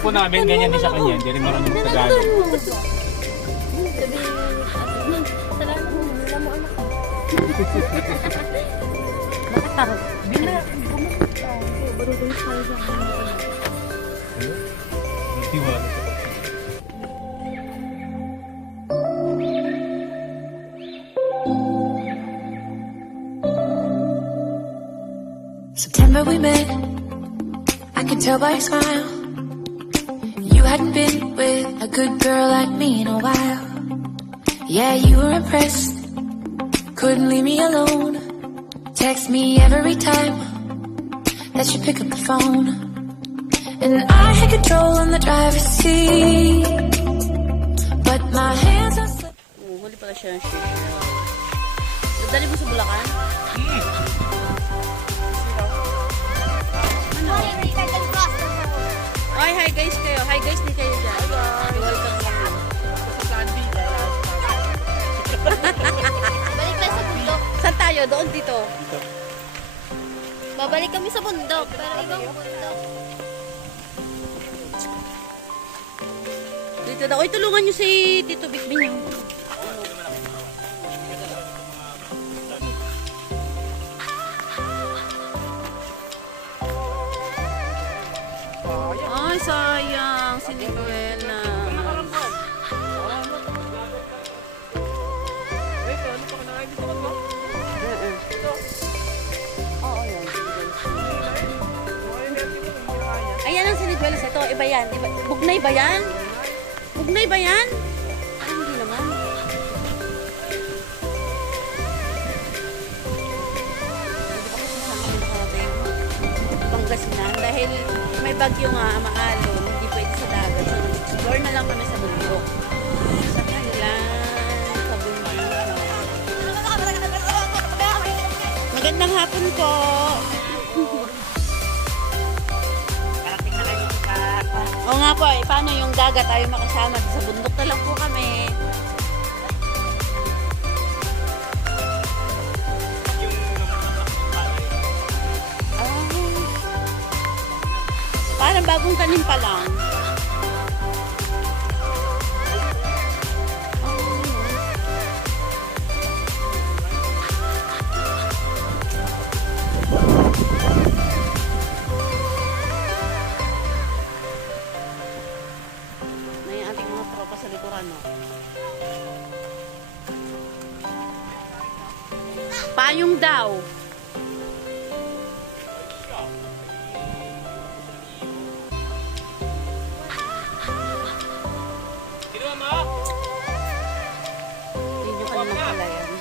apo namin, ganyan din sa kanya. Hindi rin marunong Tagalog. Salamat mo. Wala mo anak ko. Bakit taro? Bina, gumagot ka. Barudong tayo sa akin. Tiwala. September we met, I could tell by your smile. You hadn't been with a good girl like me in a while. Yeah, you were impressed, couldn't leave me alone. Text me every time that you pick up the phone. And I had control on the driver's seat, but my hands are slipping. Huli pala siya ng shit. Dadali mo sa Bulacan? Ano? Ay, hi guys kayo. Hi guys din kayo dyan. Welcome lang. Balik tayo sa bundok. Saan tayo? Doon dito. Babalik kami sa bundok, pero ibang bundok. Dito daw. Uy, tulungan nyo si Tito Bikbin. Ay, sayang. Si Nicoela. Oo, yan. Ayan ang siniguelas. Ito, iba yan. Bugnay ba yan? Bugnay ba yan? Ay, hindi naman. Hindi pa kasi saan kami nakarating. Pangasinan. Dahil may bagyo nga, maalon. Hindi pwede sa dagat. So, explore na lang kami sa bundok. Sa kanilang kabundukan. Magandang hapon po. Oo nga po, paano yung dagat tayo makasama? Sa bundok na lang po kami. Parang bagong tanim pa lang. Sa likuran, no? Payong daw. Sino ma? Yun yung kanilang palayan.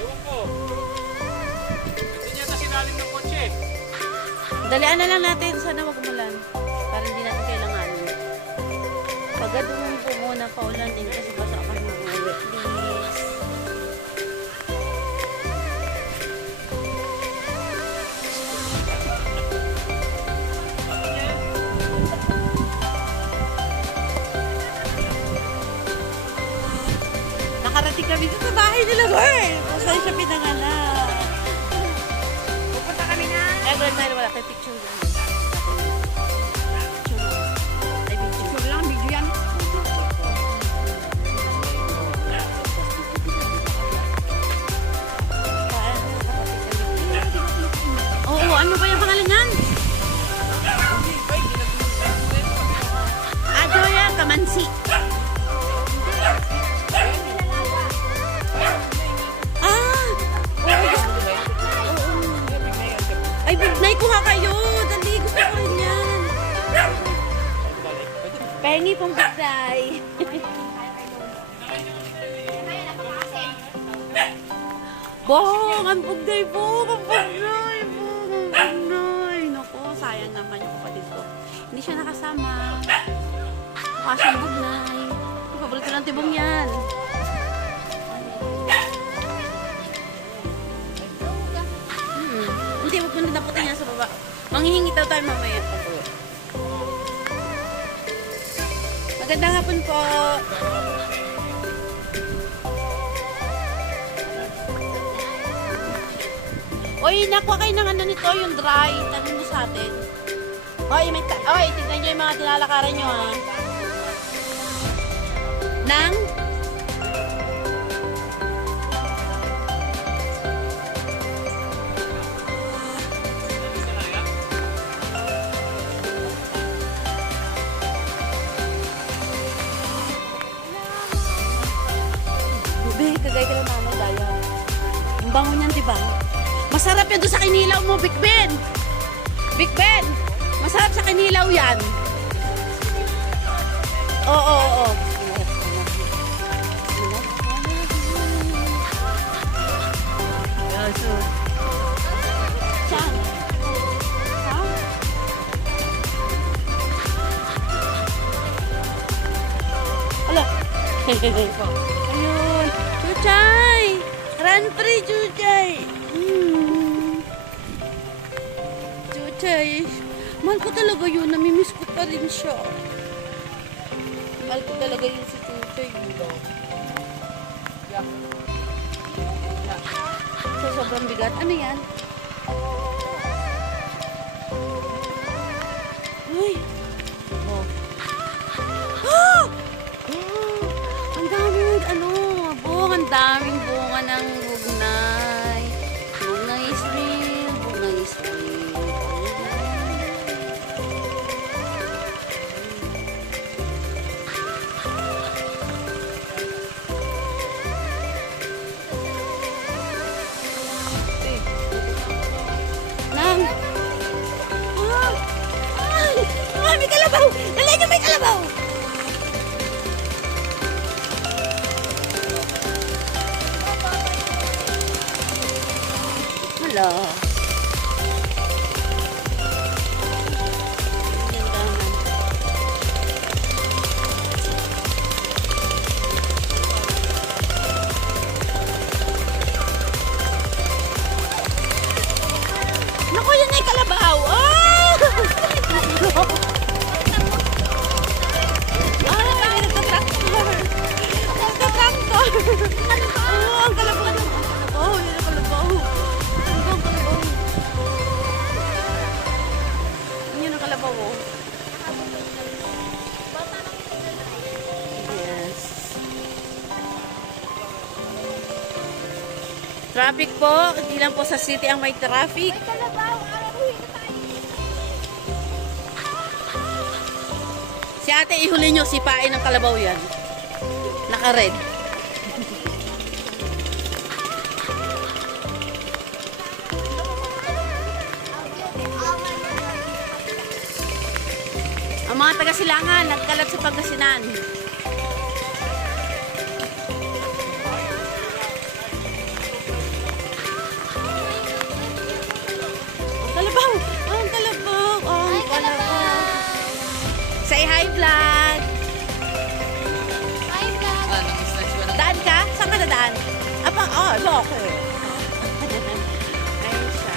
Ewan ko. Hindi niya kasi daling ng kotse. Dalian na lang natin. Sana wag umulan. Para hindi natin kailangan. Pagaduhan po muna paulan din kasi basa kami mag-uwi. Please. Nakarating kami dito sa bahay nila, girl. Kung saan siya pinanganak. Pupunta kami na. Ever tayo wala tayo picture doon. Picture lang, video yan. Oo, ano ba yung pangalan yan? Adoya Kamansi. Ay, bignay ko nga kayo. Dali, gusto ko rin yan. Pengi pong bignay. Bong, ang bignay po. Ang bignay po. Ang bignay. Naku, sayang naman yung kapatid ko. Hindi siya nakasama. Mukha siyang bignay. Paborito ko ng tibong yan. Hindi, huwag mo na naputin niya sa baba. Manghihingi daw tayo mamaya. Magandang hapon po. Oy, nakuha kayo ng ano nito, yung dry. Tanong mo sa atin. Oy, oy, tignan nyo yung mga tinalakaran nyo, ha. Nang? Bebe, kagay ka lang naman, Daya. Ang bango niyan, diba? Masarap yan doon sa kinilaw mo, Big Ben. Big Ben, masarap sa kinilaw yan. Oo, oo, oo. So, saan? Ha? Ala. Ayun. Chuchay! Run free, Chuchay! Chuchay. Mahal ko talaga yun. Namimiss ko pa rin siya. Mahal ko talaga yun si Chuchay. So, sobrang bigat. Ano yan? Uy! Oh. Ah! Ang daming, ang daming bunga ng bugnay. Bugnay spring, bugnay spring. Nang! Ah! Ay! Ah, may kalabaw! Dali niyo, may kalabaw! Hala. Ganda naman. Naku, yan ay kalabaw! Ah! Ah, may nagtatraktor! Nagtatraktor! Oh, ang kalabaw! Oh, yan ang kalabaw! Ang kalabaw! Yan ang kalabaw, oh. Yes. Traffic po. Hindi lang po sa city ang may traffic. Si ate, ihuli nyo, sipain ng kalabaw yan. Naka-red. Ang mga taga-Silangan, nagkalat sa Pangasinan. Ang kalabaw! Ang kalabaw! Ang kalabaw! Say hi, vlog! Hi, vlog. Daan ka? Saan ka nadaan? Apa, okay. Ayun siya.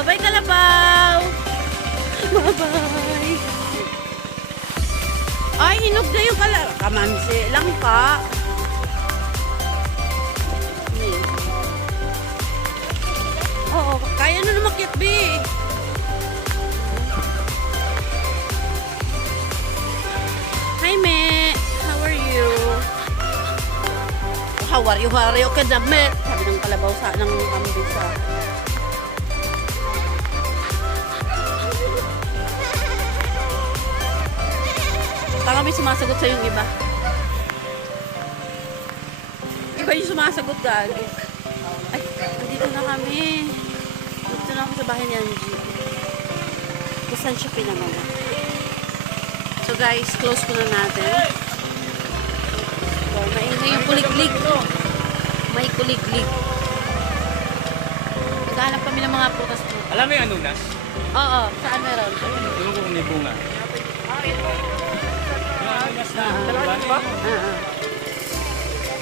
Bye-bye, kalabaw! Bye-bye! Ay, hinog na yung kalabaw. Kamansi lang ka. Oo, kaya na lumakit, B. Hi, Me. How are you? How are you? How are you? Okay, damit. Sabi ng kalabaw sa, ng kambing sa. Baka may sumasagot sa yung iba. Iba yung sumasagot, gagi. Ay, nandito na kami. Dito na ako sa bahay ni Angie. Saan siya pinamala? So guys, close ko na natin. So, maingay yung kuliglig. May kuliglig. Naghahanap kami ng mga prutas po. Alam mo yung anunas? Oo, saan meron? Tulong ko kung may bunga. Yung anunas na. Talaga ba?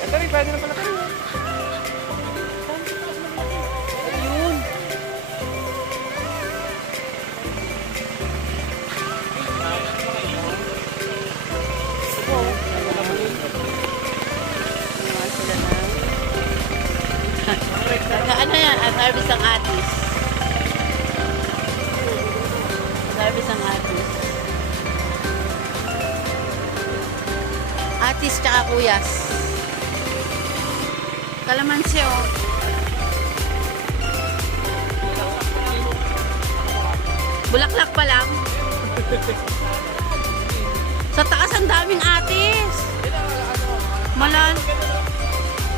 Ito, may pwede na pala kayo. Ayun. Ano yan? At harvest ang Sibuyas. Kalamansi, oh. Bulaklak pa lang. Sa taas ang daming atis.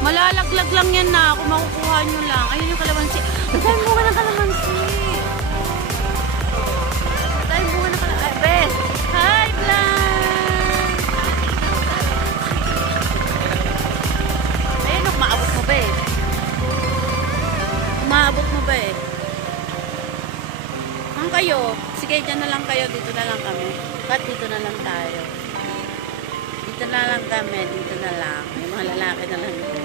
Malalaglag lang yan na kung makukuha nyo lang. Ayun yung kalamansi. Ang daming bunga ng kalamansi. Ang daming bunga ng kalamansi. Bes! Hi, Blan! Ayun, umaabot mo ba eh? Umaabot mo ba eh? Ang kayo? Sige, dyan na lang kayo. Dito na lang kami. Kat dito na lang tayo. Dito na lang kami. Dito na lang. May mga lalaki na lang dito.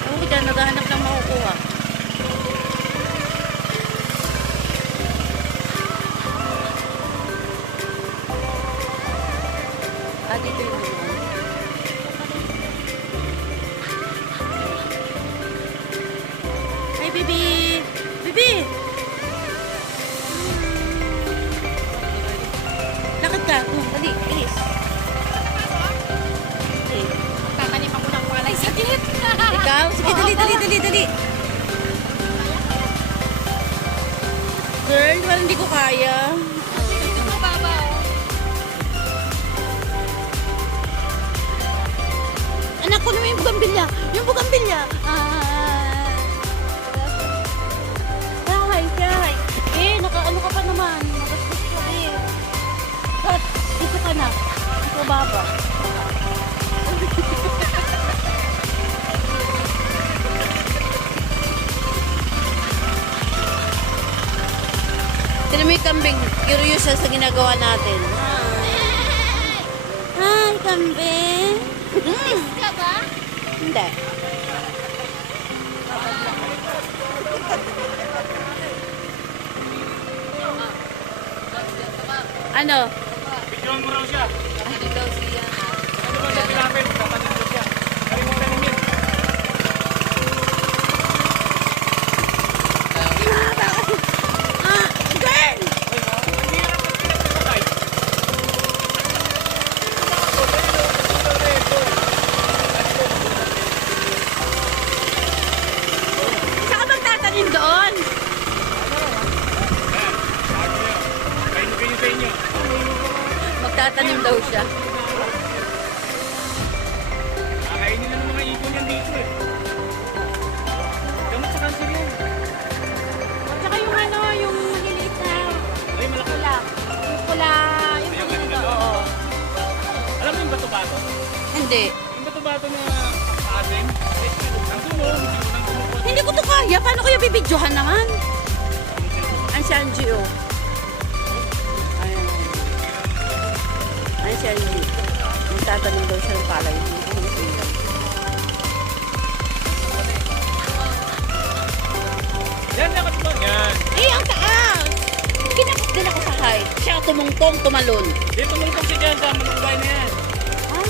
Ako ko dyan, naghahanap ng makukuha. Dito yung mga. Hi, Bibi! Bibi! Lakad ka. Dali, bilis. Dali. Tatanim ako ng palay sa gilid. Ikaw? Sige, dali. Girl, parang hindi ko kaya. Anak ko naman yung bugambilya. Yung bugambilya. Kahay. Nakaano ka pa naman. Magastos ka eh. Kat, dito ka na. Dito baba. Tignan mo yung kambing. Curious siya sa ginagawa natin. Hi, kambing. Ka ba? Hindi. Ano? Bigyan mo raw siya. Ano daw siya? Ano ba sa pinapin? Tapanin mo siya. Kali mo rin yung Girl! Saan ka magtatanim doon? Kain sa inyo. Magtatanim daw siya. Kakainin na ng mga ibon yan dito eh. Gamot sa cancer yan. Tsaka yung ano, yung maliliit na Ay, malaki. pula. Yung pula, yung Ayun, pula ganito. oo. Alam mo yung bato-bato? Hindi. Yung bato-bato na asim? Ang tumo. Hindi ko to kaya. Paano kaya bibidyohan naman? Ang si Angie, oh. Ayan. Ayan si Angie. Magtatanim daw siya ng palay. Hindi ko masingan. Yan, dapat mo. Yan. Eh, ang taas! Kinakot din ako sa height. Siya tumungtong, tumalon. Dito mulupong siya dyan sa malupay na yan. Ha?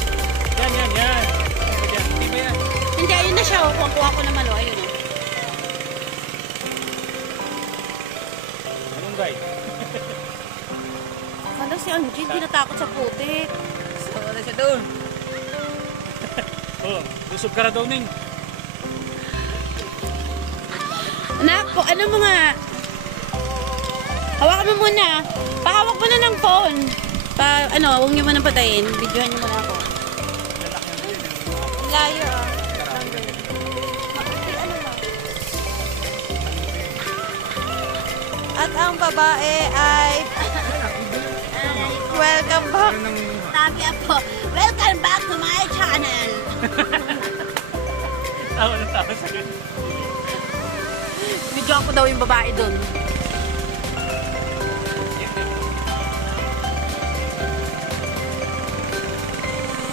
Yan. Ano ba dyan? Hindi ba yan? Hindi, ayun na siya. Oh. Kuha ko naman, oh. Ayun, oh. Anong guy? Wala si Angie. Hindi natakot sa putik. Wala siya doon. Oh, lusog ka na daw, Ning. Anak, ano mo nga? Hawakan mo muna. Pahawak mo na ng phone. Huwag niyo muna patayin. Videohan niyo muna ako. Ang layo ah. At ang babae ay welcome back. Sabi ako, welcome back to my channel. Tawa na tawa sa ganyan. Videohan ko daw yung babae doon.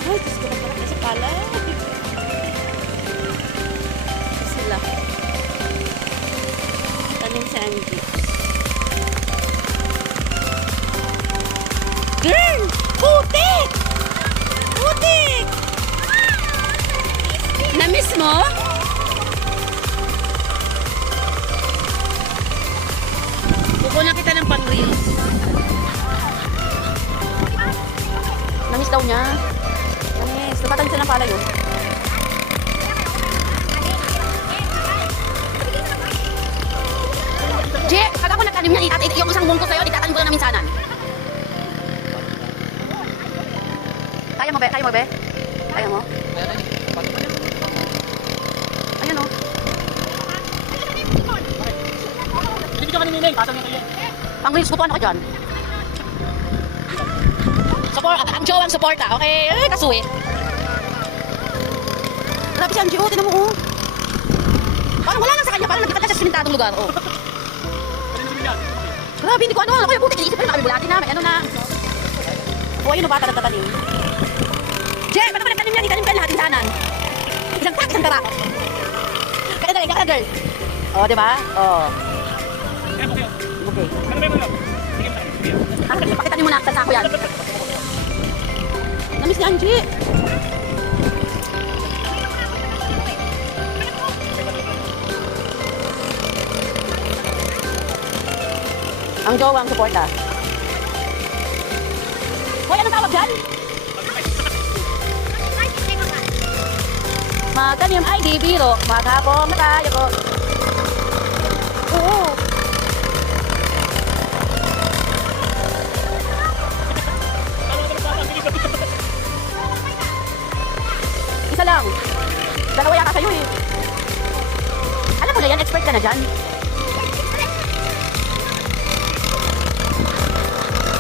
Ay, Diyos ko na pala sa pala. Sila. Tanim si Angie. Girl! Putik! Putik! Namiss mo? Kukunan kita ng pang-reels. Namiss daw niya. Namiss. Napatan siya ng palay yun. Je, kala ko nagtanim niya. Yung isang mungko sa'yo, itatanim ko lang namin sanan. Kaya mo, be? Kaya mo, be? Kaya mo? Ayan, oh. Hindi ka manininay, pasang niya kayo. Pang-reels, putuan ako dyan. Ang jowang suporta, okay? Kasuwi. Grabe si Angie, oh, tinan mo, oh. Parang wala lang sa kanya, parang nagkita siya sa simentadong lugar, oh. Grabe, hindi ko ano, ako yung putik, iniisip ko rin, nakabibulatin na, may ano na. O, ayun o, bata nagtatanim. Jen, ba't naman nagtanim niya, itanim ka lahat, insanan. Isang tak, isang tarak. Kaya dali, kaya girl. O, diba? O. Okay. Pakitanim mo na, sa sako yan. Namiss ni Angie. Ang jowang suporta. Hoy, anong tawag dyan? Magtanim ay di biro. Maghapong na tayo ko. Oo. Isa lang. Dalawa yata sa'yo eh. Alam mo na yan, expert ka na dyan.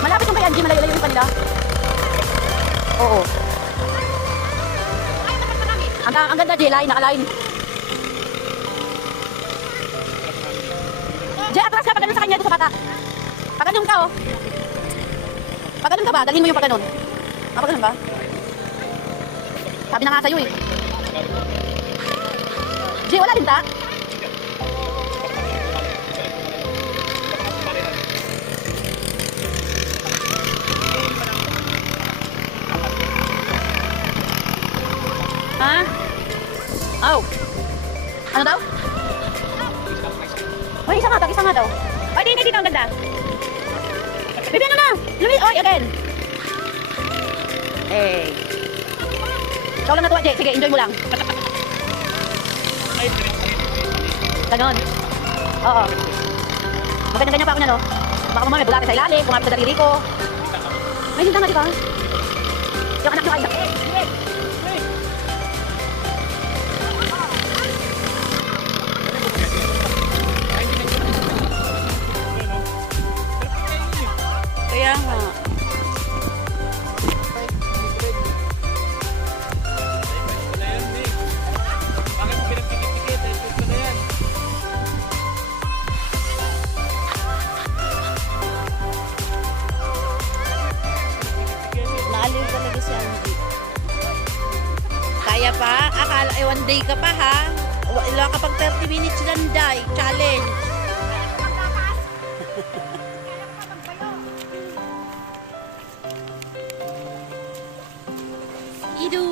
Malapit yung kay Angie, malayo-layo yung kanila. Oo. Ang ganda, J-line, naka-line. Jay, atras ka, pagano'n sa kanya, ito sa bata. Pagano'n ka, oh. Pagano'n ka ba? Dalhin mo yung pagano'n. Pagano'n ka? Sabi na nga sa'yo, eh. Jay, wala linta? Ha? Oh. Ano daw? Hoy, isa nga daw. Ay, di, dito ang ganda. Baby, ano na? Lumis, oy, again. Hey. Ikaw lang natuwa, Jay. Sige, enjoy mo lang. Ganon. Oo. Maganda-ganyan pa ako na, no? Baka mamaya may bulate sa ilalim, kumapit sa daliri ko. May hinta nga, di ba? Yung anak nyo ay... Kaya nga. Bakit mo pinagpikit-pikit? Ay, ito na yan. Naaliw talaga si Angie. Kaya pa? Akala, one day ka pa ha? Wala ka pag 30 minutes lang, day. Challenge. Idu.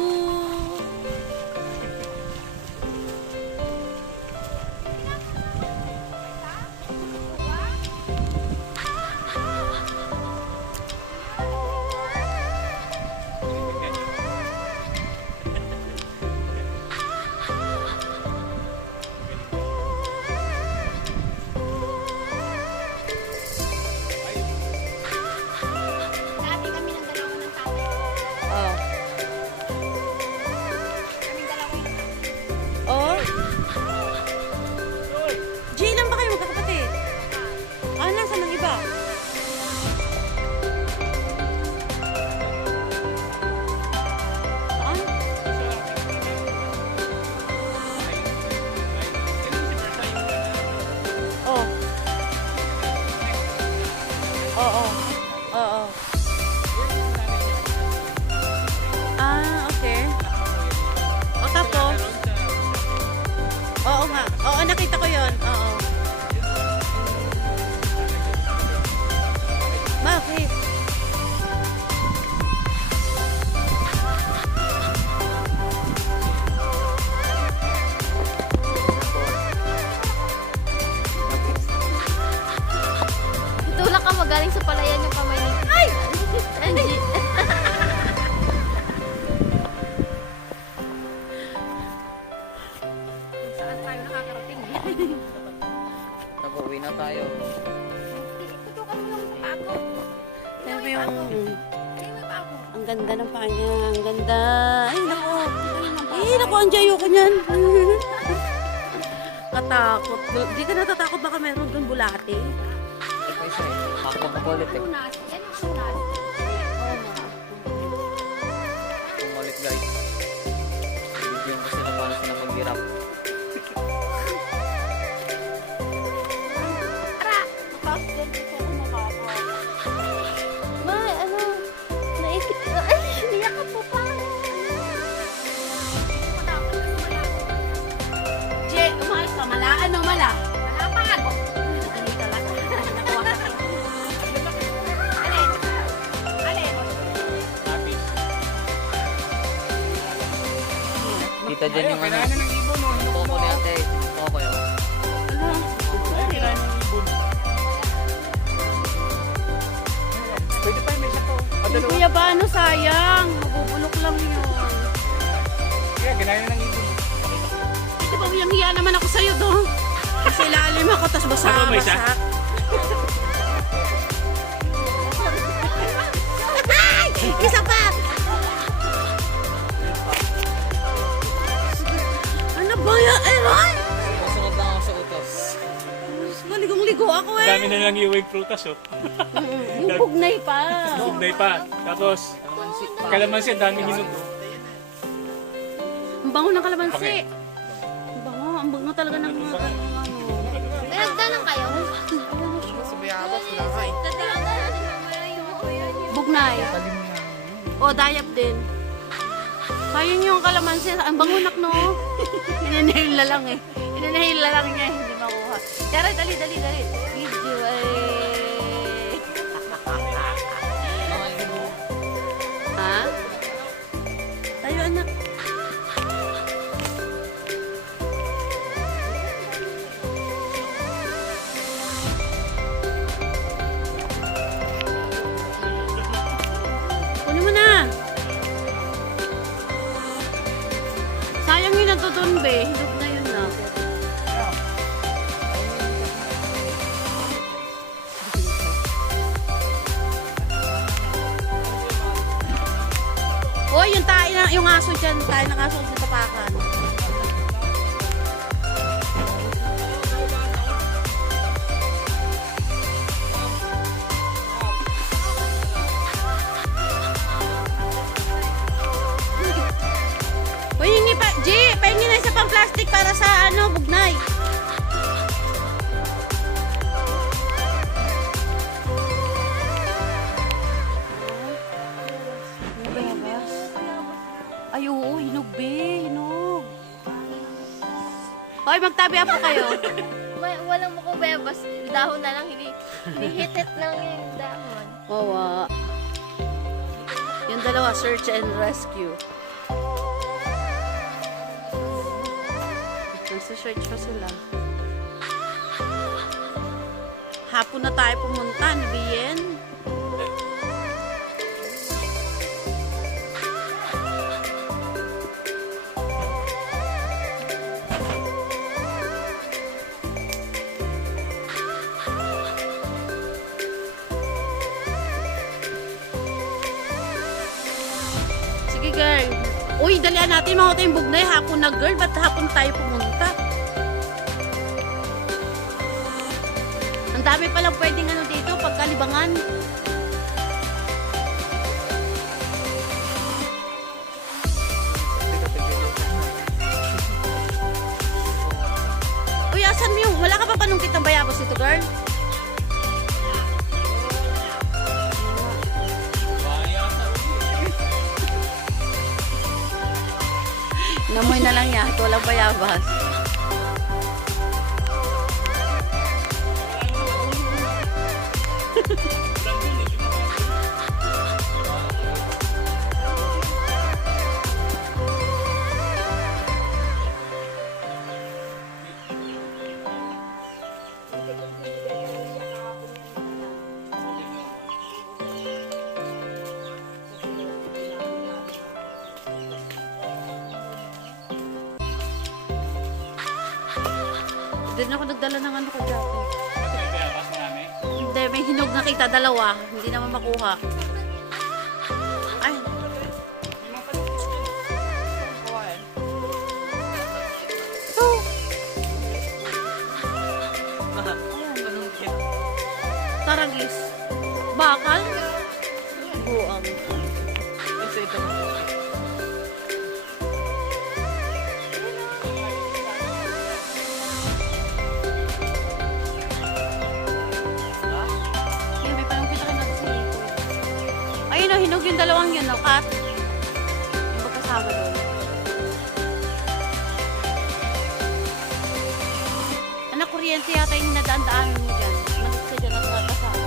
galing sa palayan yung kamay ni Ay! Angie. Saan tayo nakakarating? Naku, uwi na tayo. Tutukan mo lang sa bago. Tignan mo yung... Ay, may bago. Ang ganda ng paa niya. Ang ganda. Ay, naku. Ay, naku. Ang jayo ko niyan. Katakot. Di ka natatakot baka meron doon bulate? Ay, pa isa eh. Makapagpapalit eh. Tunas. Yan ang tunas. Pumalit guys. Bibigyan ko sila paano sila maghirap. Tara! Tapos dyan dito ako makapa. Ma, ano? Naisip ko. Ay, niyak ka po pa. Je, umayos ka. Mala. Ano, mala? Malapan! Dali talaga. Nakuha ka kayo. Alin? Alin? Lapis. Tita dyan yung ano. Toko ni ate. Toko yun. Pwede pa may isa po. Yung kuya ba, ano, sayang. Mabubulok lang yun. Kaya ginaya ng ibon. Di ba, hiya naman ako sa'yo doon. Kasi lalim ako, tas basa-basa. Ay! Isa pa! Ano ba yan? Eroy! Susunod lang ako sa utos. Maligong-ligo ako eh. Dami na lang iwig prutas oh. Yung bugnay pa. Bugnay pa. Tapos, Kalamansi pa. kalamansi, dami hinug. Ang bango ng kalamansi. Ang bango talaga ng mga ano. May nagdanang kayo? Bugnay. O, dayap din. Sayang yung kalamansi. Ang bangunak, no? Inanahil na lang eh. Inanahil na lang niya. Hindi makuha. Tara, dali. Video eh. Ha? Tayo, anak. Kunin mo na. Sayang yun na to doon, be. Hilog na yun na. Hoy, yung tayo na, yung aso dyan, tayo ng aso sa tapakan. Hoy, hingi pa, G, pahingi na isa pang plastic para sa ano, bugnay. Ay, oo, hinog, be. Hinog. Hoy, magtabi po kayo. Walang makubebas. Dahon na lang. Hinihitit lang yung dahon. Wawa. Yung dalawa, search and rescue. Nasa-search pa sila. Hapon na tayo pumunta, ni Bien. Sige, girl. Uy, dalian natin mga tayong bugnay. Hapon na, girl. Ba't hapon tayo pumunta? Ang dami palang pwedeng ano dito, pagkalibangan. Uy, asan mo yung... Wala ka pa panungkit ng bayabas ito, girl? Namoy na lang yan. Walang bayabas. Hindi na ako nagdala ng ano ko dati. May bayabas marami. Hindi, may hinog na kita, dalawa. Hindi naman makuha. Ay, oh, Anong cute? taragis. Bakal? Buang. Ito, ito. Ayun, may parang kita kayo natin sa dito. Ayun o, hinog yung dalawang yun, no, Kat? Yung magkasama doon. Anak, kuryente yata yung nadaan-daanan mo dyan. Malit ka dyan at nakasama.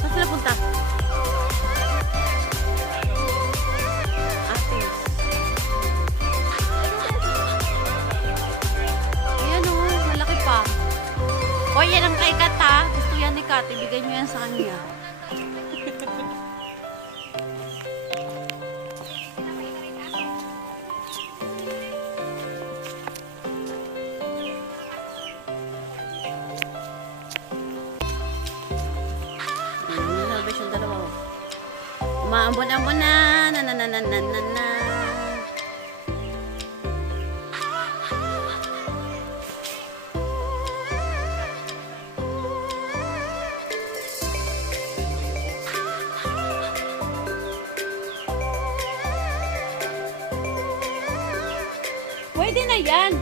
Saan sila punta? Atis. Ayan o, malaki pa. O, yan ang kay Kat ha. Gusto yan ni Kat. Ibigay nyo yan sa kanya. Nalabas yung dalawa ko. Umaambon-ambon na. Na na na na na na na. Pwede na yan.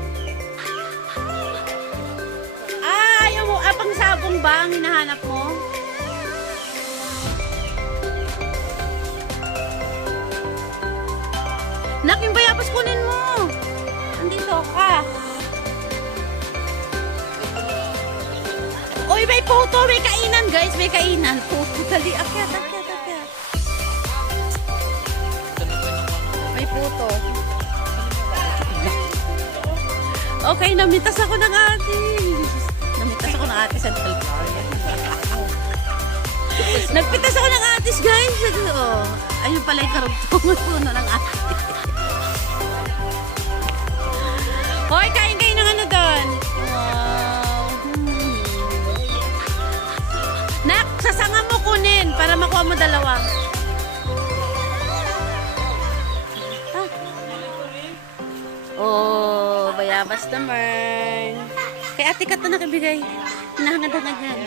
Ayaw mo. Pang sabong ba ang hinahanap mo? Nak, yung bayabas kunin mo. Andito ka. Uy, may puto. May kainan, guys. May kainan. Puto. Dali. Akyat, akyat, akyat. May puto. Okay, namitas ako ng atis. Namitas ako ng atis. Nagpitas ako ng atis, guys. Oh, ayun pala yung karugtungan puno ng atis. Hoy, kain kayo ng ano doon. Wow. Nak, sasanga mo kunin para makuha mo dalawa. Ah. Oh, bayabas naman. Kay ate Kat na nakibigay. Hinahangad-hangad yan.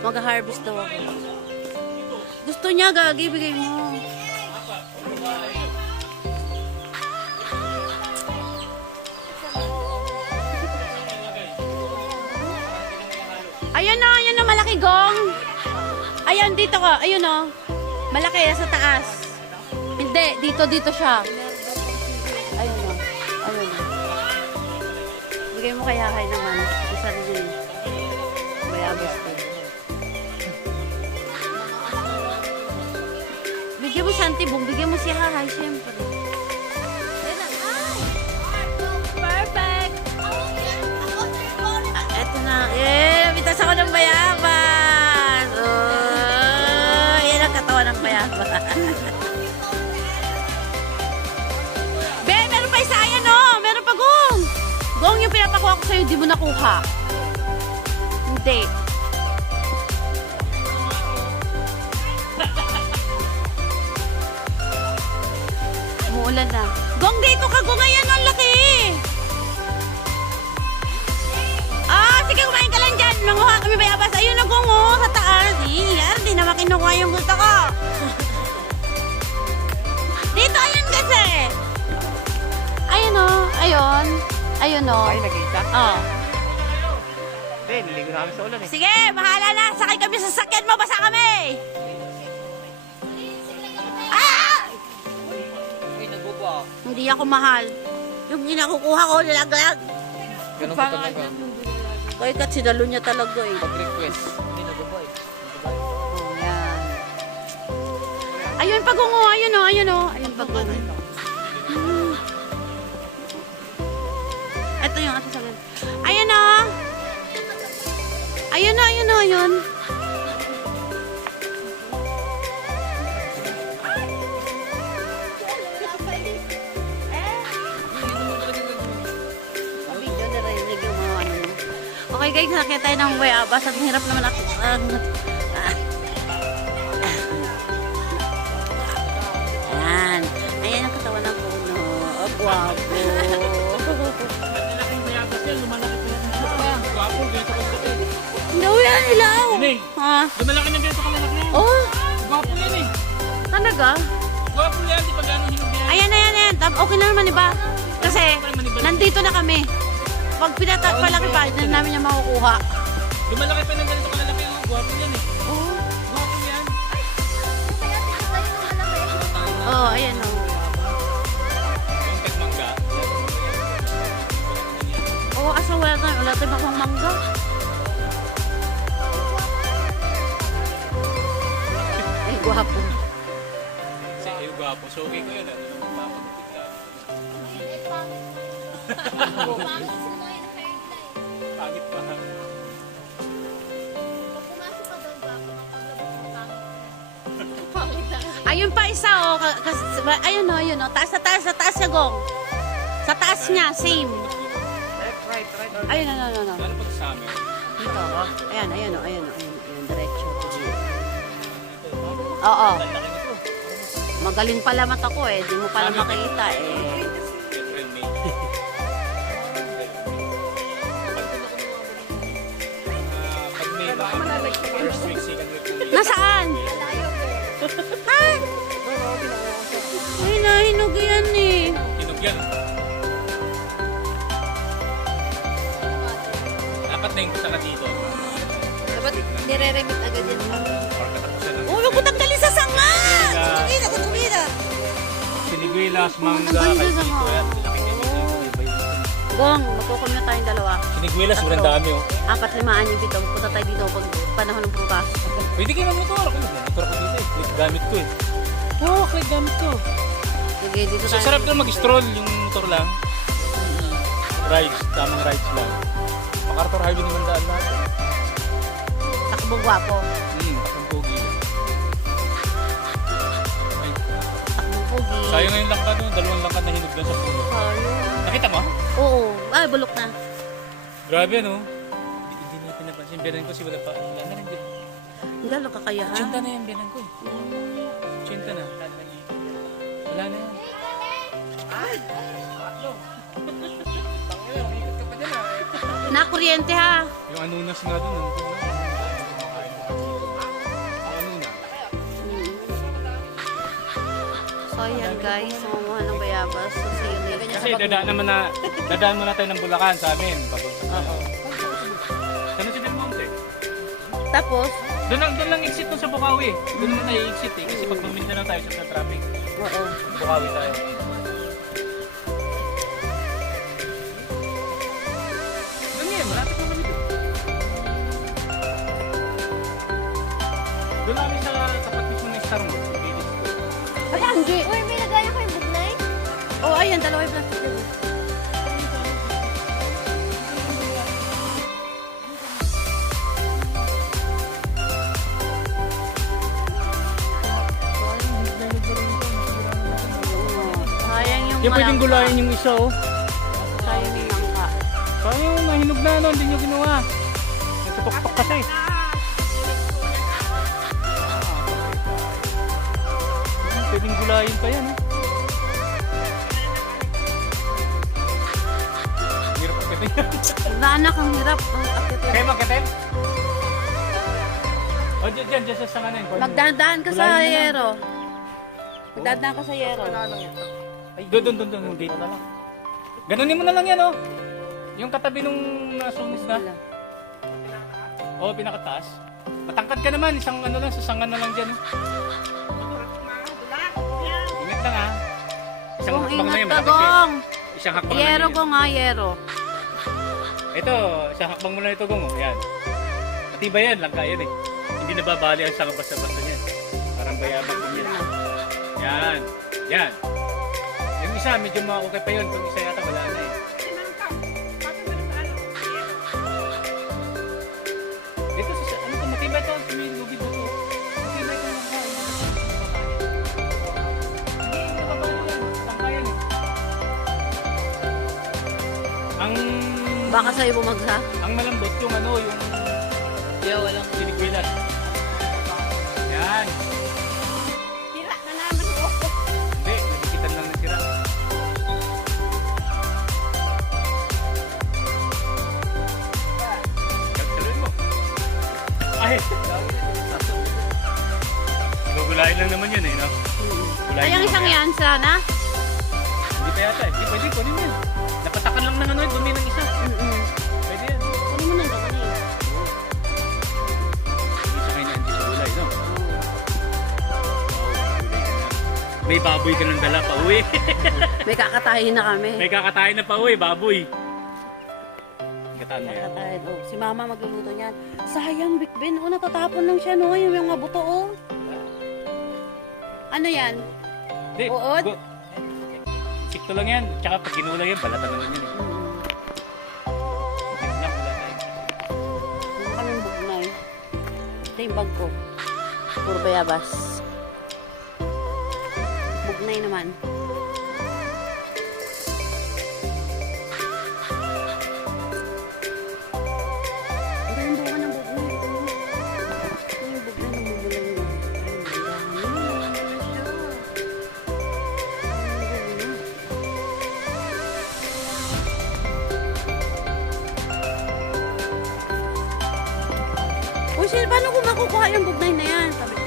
Mag-harvest daw ako. Gusto niya, gagi, bigay mo. Ayun o, malaki gong. Ayun, dito ka. Ayun o. Malaki, sa taas. Hindi, dito siya. Ayun o. Ayun o. Bigay mo kay Hahay naman. Isa rin. Bayabas ko. Bigyan mo Santibong, bigyan mo si Hahay, syempre. Perfect! Eto na. Mitas ako ng bayabas. Oh, yan ang katawan ng bayabas. Be, meron pa isa yan, oh. Meron pa, Gong. Gong, yung pinapakuha ko sa'yo, di mo nakuha. Hindi. Umuulan na. Gong, dito ka, Gong. Ayan, ang laki. Sige, kumain ka lang dyan. Manguha kami bayabas. Ayun na, Gong, oh, sa taas. Di naman kinukuha yung gusto ko. Dito, ayun kasi. Ayun, oh. Ayun. Ayun, oh. Ay, nakita? Oh. Hindi, niligo namin sa ulan eh. Sige, bahala na. Sakay kami sa sakyan mo. Basa kami. Ah! Uy, nagbubo. Hindi ako mahal. Yung ginakukuha ko, nilaglag. Ganun pa talaga. Kaya kat sinalo niya talaga eh. Pag-request. Hindi nagbubo eh. Oh, yan. Ayun, pagungo. Ayun, oh. Ayun, oh. Ayun, pagungo. Ito yung ate sa akin. Ayan nga yun? Video na rin yung mga ano. Okay guys, nakita tayo ng bayabas at hirap naman ako. Ayan. Ayan ang katawan ng puno. Oh, guwapo. Malaking mayabas yan, lumalaki pa yan. Gwapo, ganito ka laki. Hindi ko yan ilaw. Ining, Ha? lumalaki na ganito ka lalaki yan. Oh, Gwapo yan eh. talaga? Gwapo yan, di pa gano'ng hinog yan. Ayan, ayan, ayan. Okay na naman, diba? Kasi, nandito na kami. Pag palaki pa, hindi na namin yung makukuha. Lumalaki pa ng ganito ka lalaki. Gwapo yan eh. Oh, Gwapo yan. Kaya tingnan tayo ng malaki. oh ayan oh. Yung tagmangga. Oo, asa wala tayong bakong mangga. Ay, guwapo. Kasi yung gwapo. So okay ko yun. Ano lang mapapagupit lang. Pangit sila yung hairline. Pangit pa. Pag pumasok ka daw ba, paglabas mo pangit. Pangit na. Ayun pa isa oh. Ayun oh. Taas na taas siya, Gong. Sa taas niya, same. Right. Ayun, no. Ano pag sa amin? Dito. Ayan, diretso. Oo. Magaling pala mata ko eh. Di mo pala makita eh. April, May. Pag May ba? First week, second week. Nasaan? Ha? Ay, nahinog yan eh. Hinog yan. Dapat na yung saka dito. Dapat nire-remit agad yan. Or katapusan ng... Oh, huwag ko tanggalin sa sanga! Kutumida. Siniguelas, mangga, Ang ganda kalpito. sa Yan, laki niya dito. Gong, magkukum na tayong dalawa. Siniguelas, sobrang dami oh. 4, 5, 6, 7. Punta tayo dito pag panahon ng prutas. Pwede kayo mag-motor. Ako mag-motor ako dito eh. Click gamit ko eh. Oo, click gamit ko. Sige, dito So, tayo. sarap doon mag-stroll yung motor lang. Rides, tamang rides lang. MacArthur Highway naman daan natin. Takbo gwapo. Ang pogi. Ay, Takbo pogi. sayang ngayon lang ka doon. 2 lang ka na hinog doon sa puno. Nakita mo? Oo. Ay, bulok na. Grabe ano? Hindi niya pinapansin. Biyanan ko si wala pa. Wala na rin din. Hindi, ano kakayahan? Chinta na yan biyanan ko eh. Chinta na. Wala na yan. Nakuryente ha. Yung anunas nga doon. Nandun na. Yung anunas. So, yan guys. Sumuha ng bayabas. So, see you later. Kasi dadaan muna tayo ng Bulacan sa amin. Oo. Saan si Del Monte? Tapos, Doon lang exit mo sa Bukawi. Doon mo tayo exit eh. Kasi pag maminta na tayo sa traffic. oo. Bukawi tayo. Doon yan, malapit mo kami doon. Doon kami sa tapat mismo ng Star Mall. Ay, Angie. Uy, may lagayan kayong bugnay? Oh, ayan. Dalawa yung plastic. Sayang yung Yung pwedeng malangka. gulayin yung isa oh. Sayang yung langka. Sayang, nahinog na hindi nyo ginawa. Nagtutok-tok kasi. Pwedeng gulayin pa yan oh. Hirap akitin yan. Naanak ang hirap. Ang akitin. Kayo makitin? O dyan sa sanganin. Magdadaan ka sa Gulayin na lang. yero. Magdadaan ka sa yero. Doon, dito na lang. Ganunin mo na lang yan oh. Yung katabi nung nasungis na. Oo, pinakataas. Matangkad ka naman, isang ano lang, sasangan na lang dyan. Ingat lang ha. Isang Kung hakbang na ingat yan, ka, malapit yan. Gong. Isang hakbang na Yero yan. ko nga, yero. Ito, isang hakbang mo na ito, Gong. Yan. Matibay yan, langka yan eh. Hindi nababali ang sanga basta-basta niyan. Parang bayabag din yan. Yan. Yan. Yung isa, medyo makukay pa yun. Kung isa yata, wala na eh. Dito sa ano? Baka sa'yo bumagsak. Ang malambot yung ano, yung Walang sinikwilan. Yan. Tira na naman ko. Hindi, nagigitan lang ng tira. Kalkalin mo. Ay! Gugulayin lang naman yun eh, no? Gulayin Ay, ang lang isang yan. yan, sana? Hindi pa yata eh. Hindi pwede, kunin mo yan. Napatakan lang ng ano, dumi ng isa. Pwede yan. Kunin mo na naman eh. Isa kayo na hindi sa gulay, no? Wow, gulay ka na. May baboy ka ng dala pa uwi. May kakatayin na kami. May kakatayin na pa uwi, baboy. Kataan mo yan. Kakatayin. Oh, si mama magluluto niyan. Sayang, Big Ben. Oh, natatapon lang siya, no? Yung mga buto, oh. Ano yan? Hindi, Uod? Sikto lang yan. Tsaka pag ginulay yan, balatan naman yun eh. Yan, wala tayo. Ano kaming bugnay? Ito yung bag ko. Puro bayabas. Bugnay naman. Ito yung bunga ng bugnay. Ito yung bugnay ng bubulong mo. Ay, ang dami. Ano siya? Ang bunga. Uy, Sil, paano kung makukuha yung bugnay na yan? Sabi ko.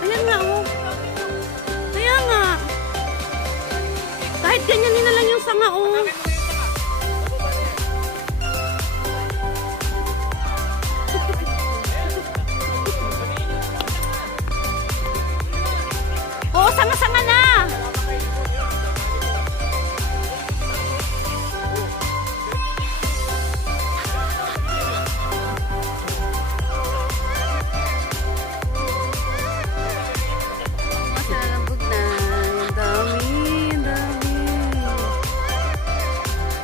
Ayan nga, oh. Kaya nga. Kahit ganyan na lang yung sanga, oh. Oo, sanga-sanga na. Masalambog na. Ang dami, ang dami.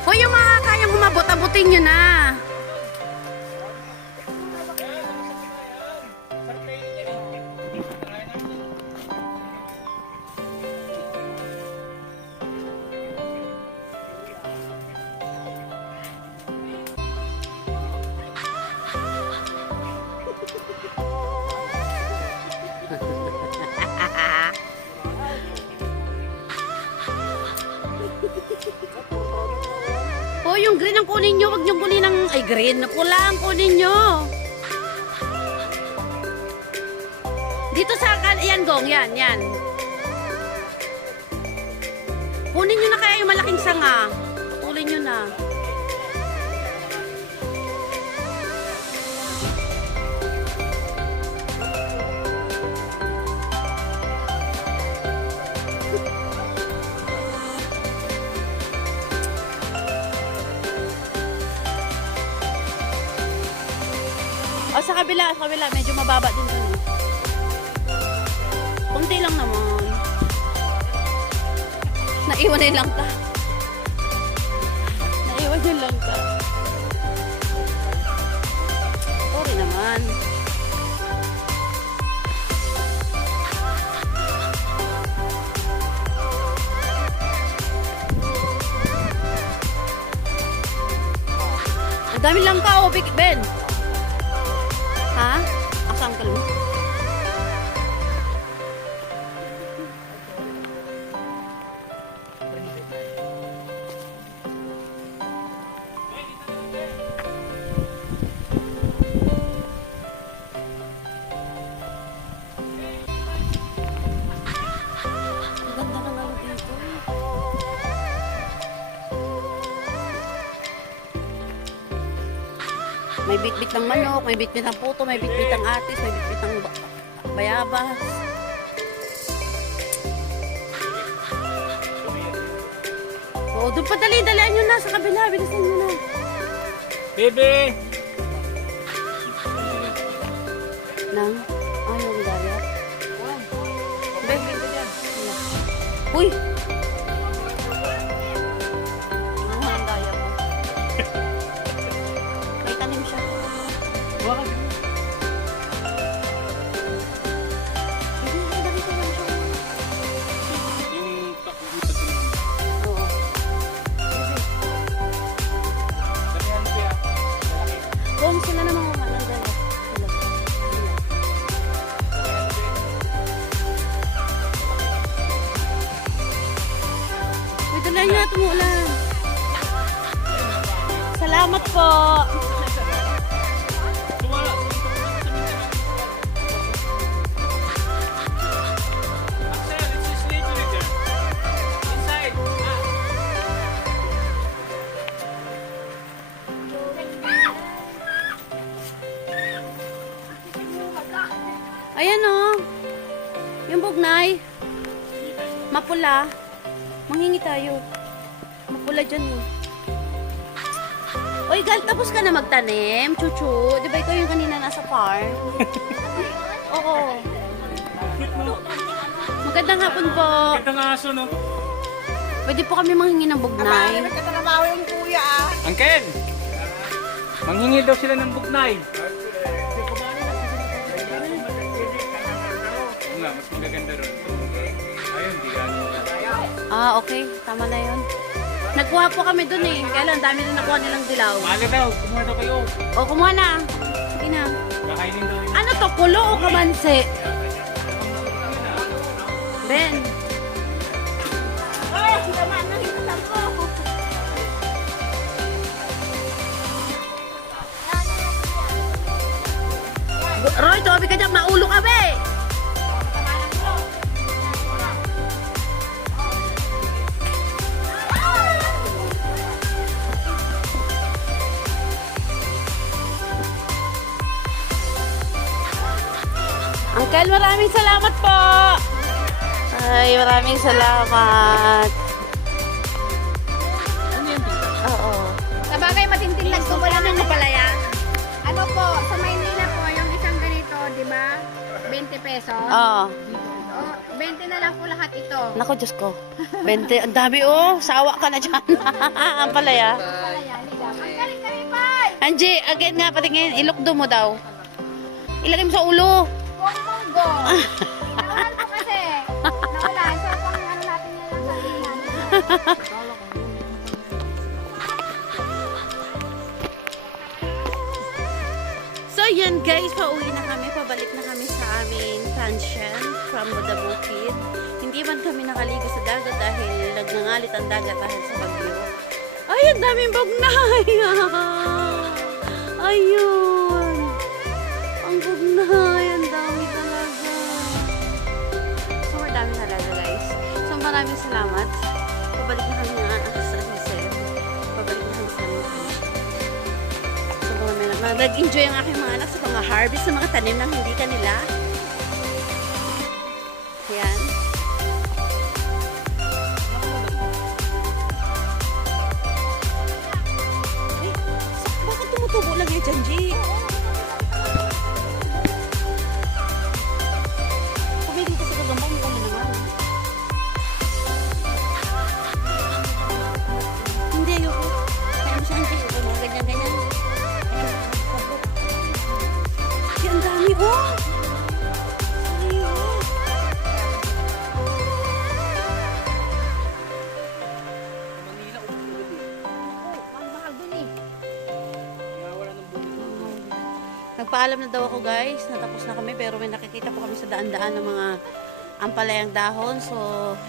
Hoy, yung mga kayang umabot, abutin nyo na. Oh, yung green ang kunin nyo. Huwag nyo kunin ng... Ay, green. Pula ang kunin nyo. Dito sa... Yan, Gong. Yan, yan. Kunin nyo na kaya yung malaking sanga. Pulin nyo na. O, sa kabila, medyo mababa din dun. Kunti lang naman. Naiwan na yung langka. Naiwan yung langka. Sorry naman. Ang dami langka, oh, Big Ben. Ha? Asang ka mo? Ang ganda ng ano dito. May bitbit ng manok, may bitbit ng puto, may bitbit ng atis, may bitbit ng bayabas. Oo, doon pa dali-dalian nyo na sa kabila. Bilisan nyo na. Bebe! Nang? Yung dayat. Bebe. Uy! Ang dayat mo. May tanim siya. Bakit? Oo. po. Axel, it's just later there. Inside. Ayan o. Yung bugnay. Mapula. Manghingi tayo. Mapula dyan o. Oy, Gal, tapos ka na magtanim, Chuchu. Di ba ikaw yung kanina nasa farm? Oo. Magandang hapon po. Ito nga aso, no? Pwede po kami manghingi ng bugnay. Uncle! Manghingi daw sila ng bugnay. Oo nga, mas magaganda ron. Ayun, di gano'n. Ah, okay. Tama na yun. Nagkuha po kami dun eh. Kaya lang, dami na nakuha nilang dilaw. Maaga daw, kumuha daw kayo. O, kumuha na. Sige na. Kakainin daw yun. Ano to? Kulo o kamansi? Ben. Roy, tuwabi ka dyan. Maulo ka, be! Uncle, maraming salamat po! Ay, maraming salamat. Oo. Sabagay, matintinag ko wala nang Palaya. Ano po, sa Maynila po, yung isang ganito, di ba? 20 pesos. Oo. Oh, 20 na lang po lahat ito. Naku, Diyos ko. 20. Ang dami, oh. Sawa ka na dyan. Ang palaya. Palaya, liga. Ang galing kami, Pai! Angie, again nga, patingin. Ilokdo mo daw. Ilagay mo sa ulo. Huwag monggo. Nawalan po kasi. Nawalan. So, kung ano natin yan lang sabihin. So, yun guys. Pauwi na kami. Pabalik na kami sa aming pension from the Bukid. Hindi man kami nakaligo sa dagat dahil nagngangalit ang dagat dahil sa bagyo. Ay, ang daming bugnay. Ayun. Ang bugnay. Ang dami talaga. Sobrang dami talaga guys. So, maraming salamat. Pabalik na kami nga sa Jose. Pabalik na kami sa amin. Sobrang nag-enjoy ang aking mga anak sa mga harvest sa mga tanim ng hindi kanila. Ayan. Eh, bakit tumutubo lang yan, Janji? Pumili ka sa kagambang mo naman. Hindi, ayoko. Kaya mo siya, Janji. Ito mga ganyan-ganyan. Ay, ang dami, oh! Ay, oh! Mahal dun eh. Nagpaalam na daw ako guys, natapos na kami pero may nakikita po kami sa daan-daan ng mga ampalayang dahon. So,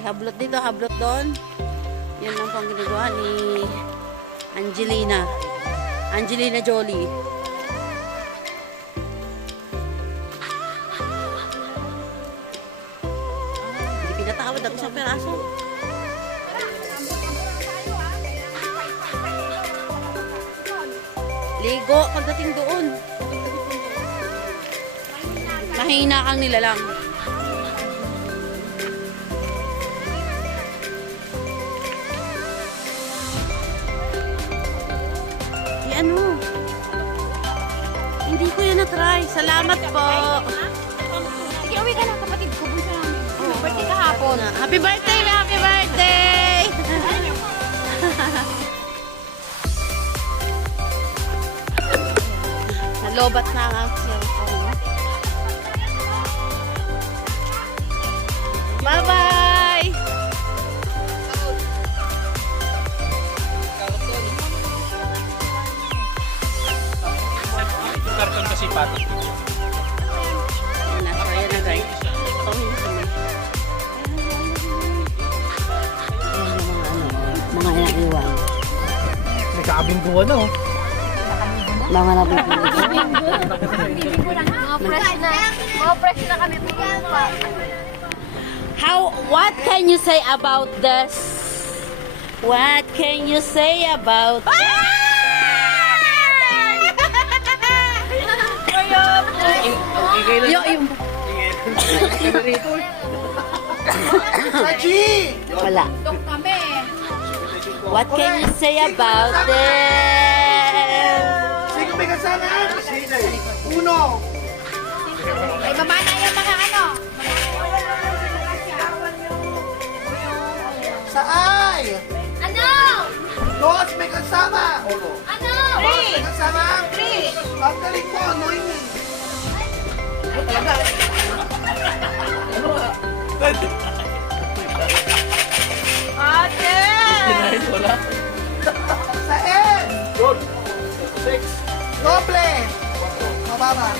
hablot dito, hablot doon. Yan lang po ang ginagawa ni Angelina Jolie. Hindi pinatawad ang isang peraso. Ligo pagdating doon. Mahina kang nilalang. Ano? Hindi ko yan na-try. Salamat po. Sige, uwi ka na, kapatid ko. Bunso namin. Birthday kahapon. Happy birthday! Happy birthday! Nalobat na ang cellphone. Bye-bye! Karton kasi pati. Nasa yan na guys. Tawin na kami. Ayan yung mga ano, mga iwan. May kaabing buwan na oh. Mga nabibili. Mga fresh na kami po. What can you say about this? What can you say about yung wala. What can you say about this? Sino may kasama? Uno. Ay, baba na yung mga ano. Saay. Ano? Dos may kasama. Ano? Dos may kasama. Ang galing mo, Noemi. Ate! Sa N. Doble. Mababa.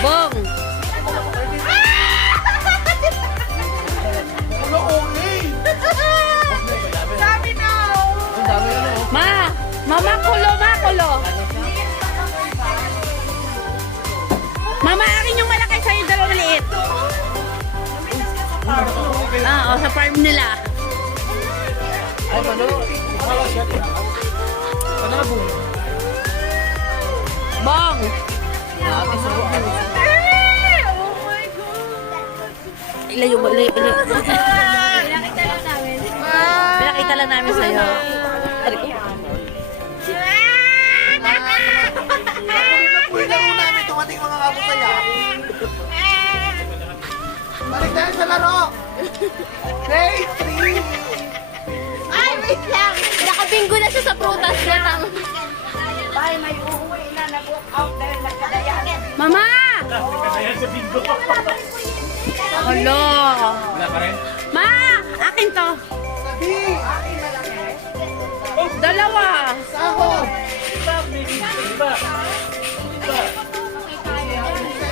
Bong! Uno, okay. Sabi na! Mama, kulo. Mama, akin yung malaki sa'yo, dalawang maliit. Sa farm nila. Bong! Ilayo mo, ilayo. Pinakita lang namin sa'yo. Napunin po yung laro namin. Tumating mga kabutaya. Balik tayo sa laro. Grade 3. Ay, wait lang! Nakabinggo na siya sa prutas na lang. Mama! Kaya sa bingo. Hello! Wala pa rin? Ma! Akin to! Sabi. Dalawa! Sahod. Iba.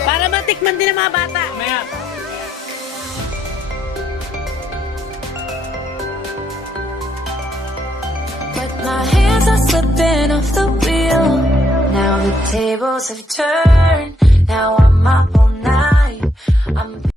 Para matikman din ng mga bata. Mamaya. But my hands are slipping off the wheel. Now the tables have turned. Now I'm up